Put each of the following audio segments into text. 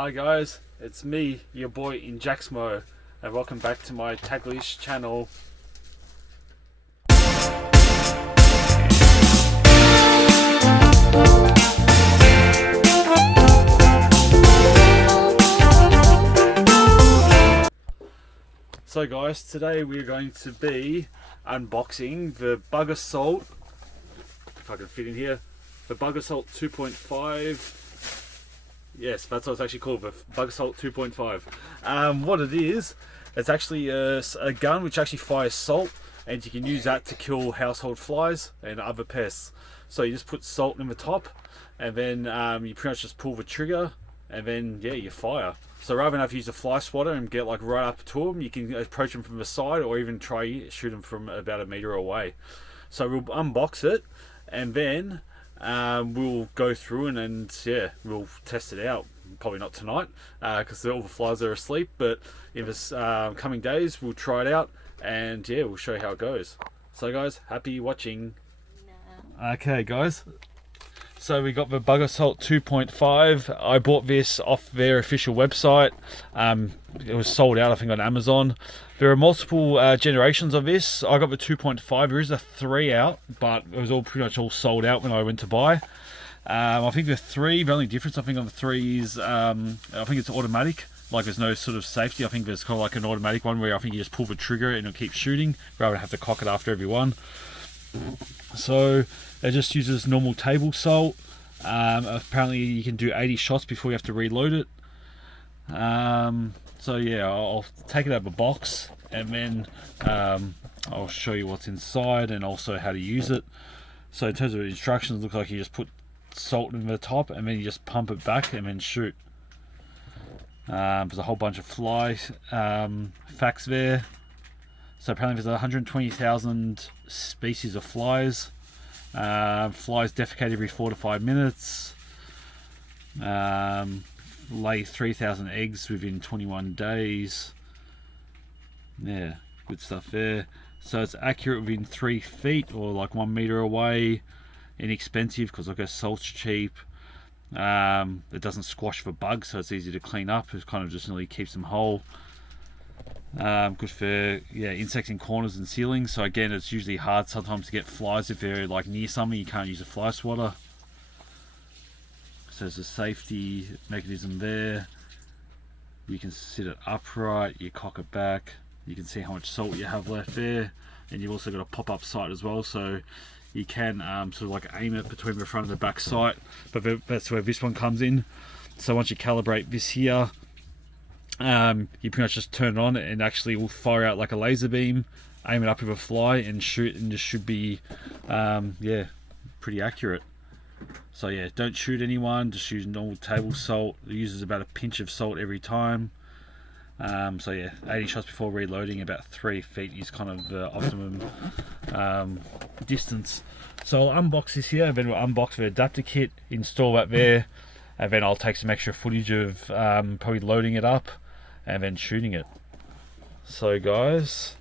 Hi guys, it's me, your boy InDaynaMo, and welcome back to my Taglish channel. So guys, today we're going to be unboxing the Bug Assault, if I can fit in here, the Bug Assault 2.5. Yes, that's what it's actually called, the Bug Assault 2.5. What it is, it's actually a gun which actually fires salt, and you can use that to kill household flies and other pests. So you just put salt in the top, and then you pretty much just pull the trigger, and then yeah, you fire. So rather than have to use a fly swatter and get like right up to them, you can approach them from the side, or even try shoot them from about a meter away. So we'll unbox it, and then we'll go through and yeah, we'll test it out. Probably not tonight because all the flies are asleep, but in the coming days we'll try it out, and yeah, we'll show you how it goes. So guys, happy watching. Okay guys, so we got the Bug Assault 2.5. I bought this off their official website. It was sold out I think on Amazon. There are multiple generations of this. I got the 2.5. There is a 3 out, but it was all pretty much all sold out when I went to buy. I think the 3, the only difference I think on the 3 is I think it's automatic. Like there's no sort of safety. I think there's kind of like an automatic one where I think you just pull the trigger and it'll keep shooting rather than have to cock it after every one. So it just uses normal table salt. Apparently you can do 80 shots before you have to reload it. So yeah, I'll take it out of the box, and then I'll show you what's inside and also how to use it. So in terms of instructions, it looks like you just put salt in the top and then you just pump it back and then shoot. There's a whole bunch of fly facts there. So apparently there's 120,000 species of flies. Flies defecate every 4 to 5 minutes. Lay 3,000 eggs within 21 days. Yeah, good stuff there. So it's accurate within 3 feet or like 1 meter away. Inexpensive because I guess salt's cheap. It doesn't squash for bugs, so it's easy to clean up. It kind of just nearly keeps them whole. Good for yeah, insects in corners and ceilings. So again, it's usually hard sometimes to get flies if they're like near something. You can't use a fly swatter. So there's a safety mechanism there. You can sit it upright, you cock it back, you can see how much salt you have left there, and you've also got a pop-up sight as well, so you can sort of like aim it between the front and the back sight, but that's where this one comes in. So once you calibrate this here, you pretty much just turn it on and actually will fire out like a laser beam, aim it up with a fly and shoot, and this should be yeah, pretty accurate. So yeah, don't shoot anyone, just use normal table salt. It uses about a pinch of salt every time. So yeah, 80 shots before reloading. About 3 feet is kind of the optimum distance. So I'll unbox this here, and then we'll unbox the adapter kit, install that there, and then I'll take some extra footage of probably loading it up and then shooting it. So guys,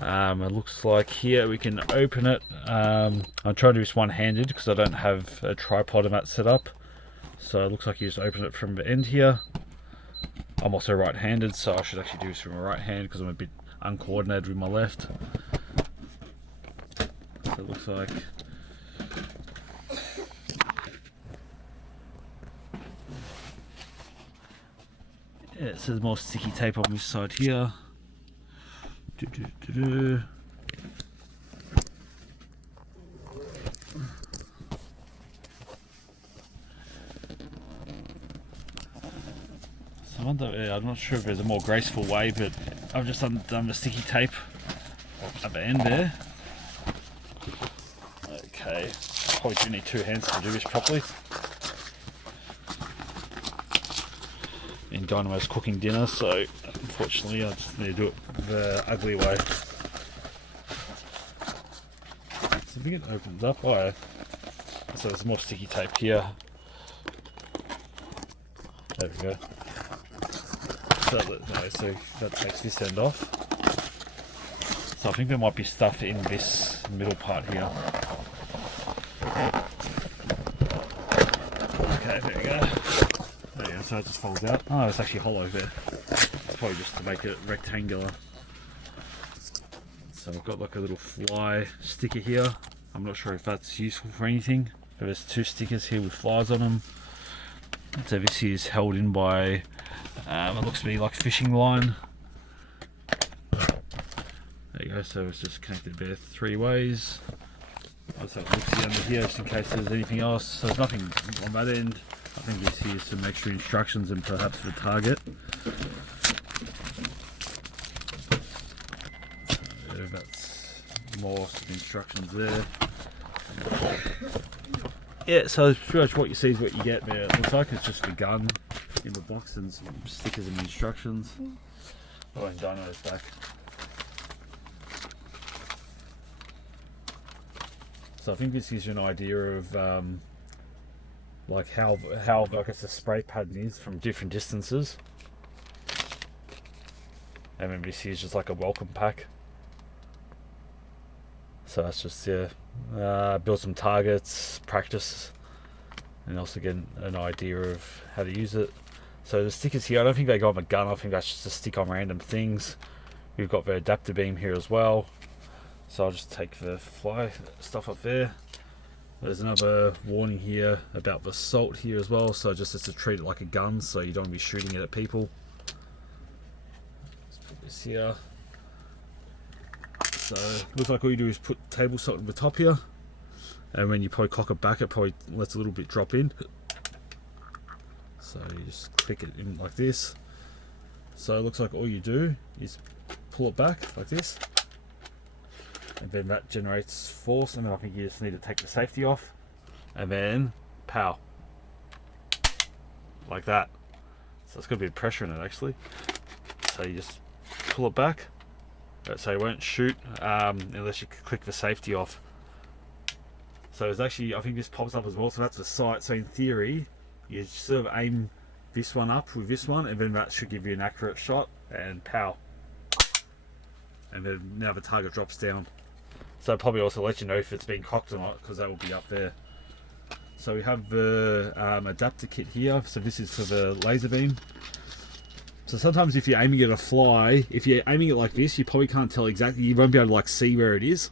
it looks like here we can open it. I'm trying to do this one-handed because I don't have a tripod and that set up. So it looks like you just open it from the end here. I'm also right-handed, so I should actually do this from my right hand because I'm a bit uncoordinated with my left. So it looks like yeah, it says more sticky tape on this side here. So I wonder, I'm not sure if there's a more graceful way, but I've just done the sticky tape at the end there. Okay, probably do need 2 hands to do this properly. InDaynaMo's cooking dinner, so unfortunately I just need to do it the ugly way. So I think it opens up. Oh yeah. So there's more sticky tape here. There we go. So that takes this end off. So I think there might be stuff in this middle part here. Okay, there we go. There you go. So so it just folds out. Oh, it's actually hollow there. It's probably just to make it rectangular. So I've got like a little fly sticker here. I'm not sure if that's useful for anything, but there's 2 stickers here with flies on them. So this here is held in by, it looks to be like fishing line. There you go, so it's just connected there 3 ways. Also it looks under here just in case there's anything else. So there's nothing on that end. I think this here is some extra instructions and perhaps the target. That's more instructions there. Yeah, so pretty much what you see is what you get there. It looks like it's just the gun in the box and some stickers and instructions. Oh, and Dino's back. So I think this gives you an idea of like how I guess the spray pattern is from different distances. And then this is just like a welcome pack. So that's just build some targets, practice, and also get an idea of how to use it. So the stickers here, I don't think they go on the gun. I think that's just to stick on random things. We've got the adapter beam here as well. So I'll just take the fly stuff up there. There's another warning here about the salt here as well. So just to treat it like a gun, so you don't want to be shooting it at people. Let's put this here. So looks like all you do is put table salt on the top here, and when you probably cock it back, it probably lets a little bit drop in. So you just click it in like this. So it looks like all you do is pull it back like this, and then that generates force, and then I think you just need to take the safety off, and then pow, like that. So it's got a bit of pressure in it actually. So you just pull it back. So you won't shoot unless you click the safety off. So it's actually, I think this pops up as well, so that's the sight. So in theory, you sort of aim this one up with this one, and then that should give you an accurate shot, and pow. And then now the target drops down. So probably also let you know if it's been cocked or not, because that will be up there. So we have the adapter kit here. So this is for the laser beam. So sometimes if you're aiming at a fly, if you're aiming it like this, you probably can't tell exactly, you won't be able to like see where it is.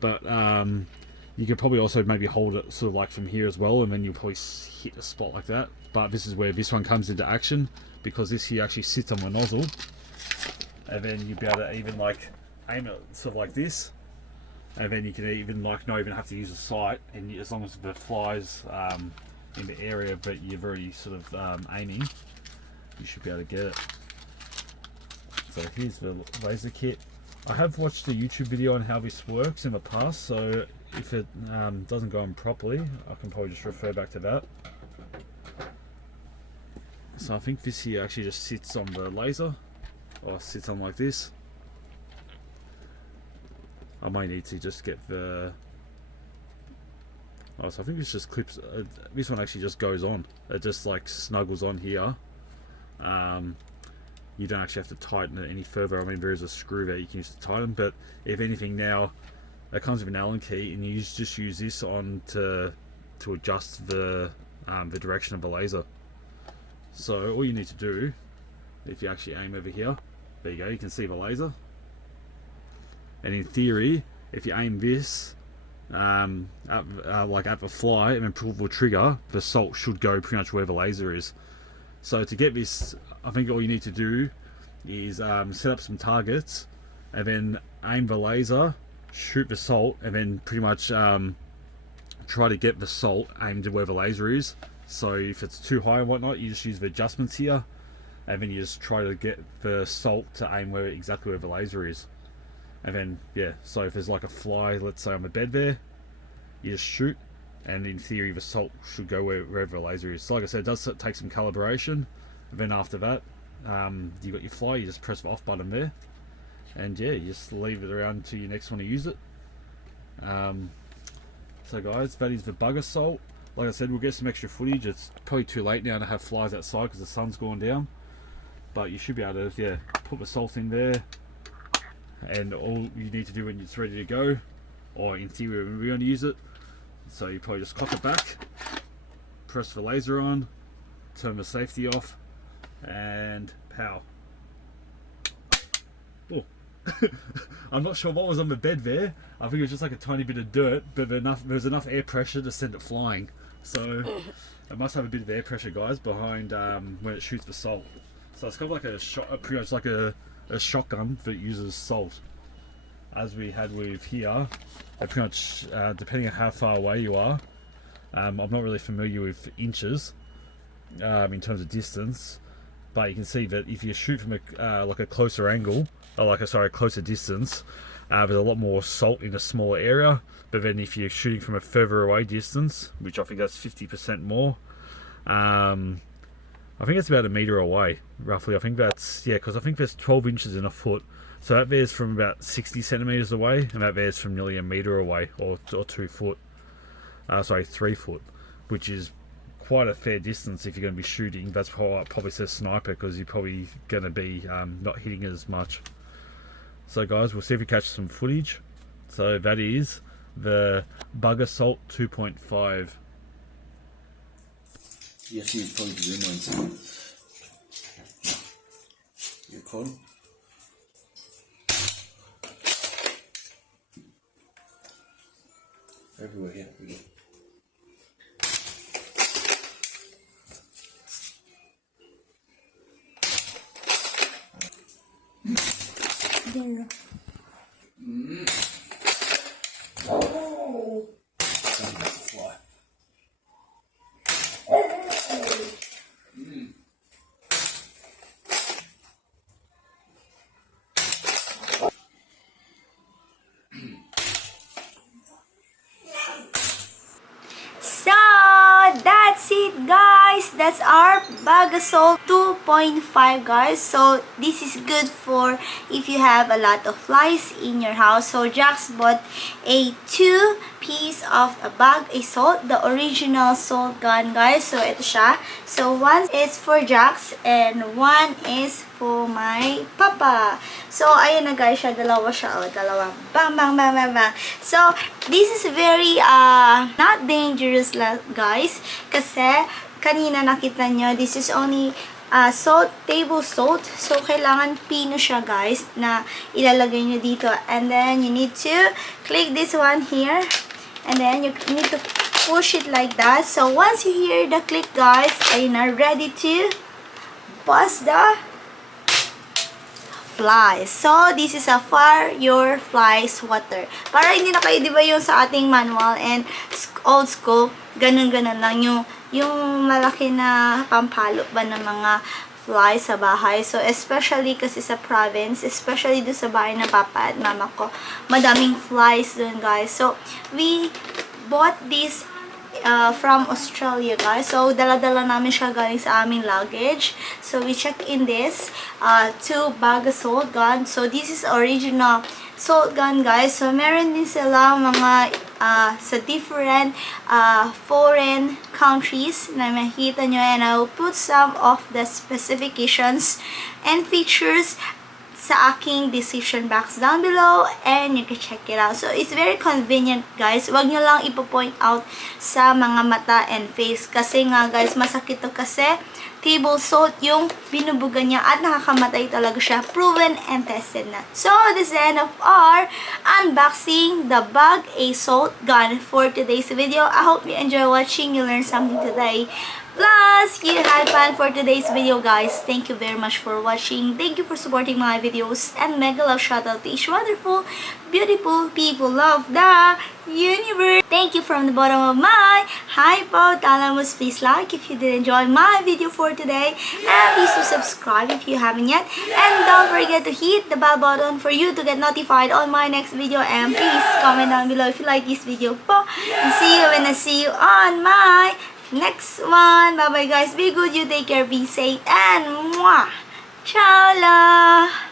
But you could probably also maybe hold it sort of like from here as well, and then you'll probably hit a spot like that. But this is where this one comes into action, because this here actually sits on the nozzle. And then you'll be able to even like aim it sort of like this. And then you can even like not even have to use a sight, and as long as the fly's in the area but you've already sort of aiming, you should be able to get it. So here's the laser kit. I have watched a YouTube video on how this works in the past, so if it doesn't go on properly, I can probably just refer back to that. So I think this here actually just sits on the laser, or sits on like this. I might need to just get the... Oh, so I think this just clips... this one actually just goes on. It just like snuggles on here. You don't actually have to tighten it any further. I mean, there is a screw there you can use to tighten, but if anything now, it comes with an Allen key, and you just use this on to adjust the direction of the laser. So all you need to do, if you actually aim over here, there you go, you can see the laser. And in theory, if you aim this like at the fly and then pull the trigger, the salt should go pretty much where the laser is. So to get this, I think all you need to do is set up some targets, and then aim the laser, shoot the salt, and then pretty much try to get the salt aimed at where the laser is. So if it's too high and whatnot, you just use the adjustments here, and then you just try to get the salt to aim exactly where the laser is. And then, yeah, so if there's like a fly, let's say on the bed there, you just shoot, and in theory the salt should go wherever the laser is. So like I said, it does take some calibration. And then after that, you got your fly, you just press the off button there, and yeah, you just leave it around until you next want to use it. So guys, that is the bugger salt. Like I said, we'll get some extra footage. It's probably too late now to have flies outside because the sun's gone down, but you should be able to, yeah, put the salt in there. And all you need to do when it's ready to go, or in theory when we're going to use it, so you probably just cock it back, press the laser on, turn the safety off, and pow. Oh. I'm not sure what was on the bed there. I think it was just like a tiny bit of dirt, but there's enough air pressure to send it flying. So it must have a bit of air pressure, guys, behind when it shoots the salt. So it's got like pretty much like a shotgun that uses salt, as we had with here. Pretty much, depending on how far away you are. I'm not really familiar with inches in terms of distance, but you can see that if you shoot from a closer angle, or closer distance, there's a lot more salt in a smaller area. But then if you're shooting from a further away distance, which I think that's 50% more, I think it's about a meter away, roughly. I think that's, yeah, because I think there's 12 inches in a foot. So that there's from about 60 centimeters away, and that there's from nearly a meter away, or 2 foot. 3 foot, which is quite a fair distance if you're going to be shooting. That's probably says sniper, because you're probably going to be not hitting as much. So guys, we'll see if we catch some footage. So that is the Bug Assault 2.5. Yes, you probably zoom on. Your con. Everywhere here. We go. There. Oh. Fly. So that's it, guys. That's our Bug Assault 2.5, guys. So this is good for if you have a lot of flies in your house. So Jax bought a 2-piece of a Bug Assault, the original salt gun, guys. So ito siya. So one is for Jax and one is for my papa. So ayun na, guys, siya, dalawa siya. O, dalawa. Bang, bang, bang, bang, bang. So this is very not dangerous, guys, kasi kanina nakita nyo, this is only salt, table salt. So kailangan pino siya, guys, na ilalagay nyo dito. And then you need to click this one here, and then you need to push it like that. So once you hear the click, guys, ayun na, ready to bust the flies. So, this is a fire your fly swatter. Para hindi na kayo, di ba, yung sa ating manual and old school, ganun-ganun lang yung malaki na pampalo ba ng mga flies sa bahay. So, especially kasi sa province, especially doon sa bahay ng papa at mama ko, madaming flies doon, guys. So, we bought this from Australia, guys. So, dala-dala namin siya galing sa aming luggage. So, we check in this 2 Bug Assault gun. So, this is original salt gun, guys. So, meron din sila mga sa different foreign countries na makikita nyo, and I will put some of the specifications and features sa aking description box down below, and you can check it out. So, it's very convenient, guys. Huwag nyo lang ipo-point out sa mga mata and face. Kasi nga, guys, masakit to kasi table salt yung binubuga niya at nakakamatay talaga siya. Proven and tested na. So, this is the end of our unboxing the Bug Assault gun for today's video. I hope you enjoy watching. You learned something today. Plus, you had fun for today's video, guys. Thank you very much for watching. Thank you for supporting my videos. And mega love shout out to each wonderful, beautiful people of the universe. Thank you from the bottom of my hypothalamus. Please like if you did enjoy my video for today. And please do subscribe if you haven't yet. And don't forget to hit the bell button for you to get notified on my next video. And please comment down below if you like this video po. And see you when I see you on my next one. Bye bye, guys. Be good, you take care, be safe, and mwah! Ciao la!